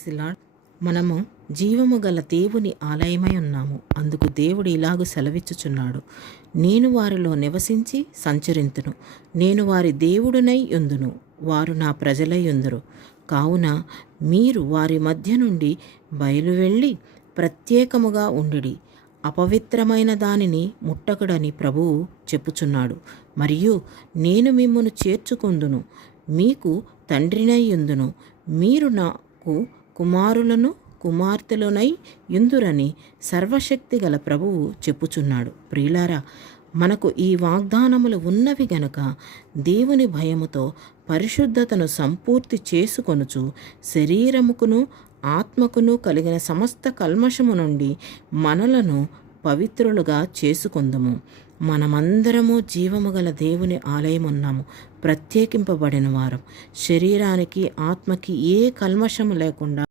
Praise. మనము జీవము గల దేవుని ఆలయమై ఉన్నాము. అందుకు దేవుడు ఇలాగు సెలవిచ్చుచున్నాడు, నేను వారిలో నివసించి సంచరింతును, నేను వారి దేవుడునై యుందును, వారు నా ప్రజలై యుందురు. కావున మీరు వారి మధ్య నుండి బయలు వెళ్ళి ప్రత్యేకముగా ఉండుడి, అపవిత్రమైన దానిని ముట్టకుడని ప్రభువు చెప్పుచున్నాడు. మరియు నేను మిమ్మును చేర్చుకొందును, మీకు తండ్రినై యుందును, మీరు నాకు కుమారులను కుమార్తెలునై యుందురని సర్వశక్తి గల ప్రభువు చెప్పుచున్నాడు. ప్రియులారా, మనకు ఈ వాగ్దానములు ఉన్నవి గనుక దేవుని భయముతో పరిశుద్ధతను సంపూర్తి చేసుకొనుచు శరీరముకును ఆత్మకును కలిగిన సమస్త కల్మషము నుండి మనలను పవిత్రులుగా చేసుకొందుము. మనమందరము జీవము గల దేవుని ఆలయమున్నాము, ప్రత్యేకింపబడిన వారం. శరీరానికి ఆత్మకి ఏ కల్మషము లేకుండా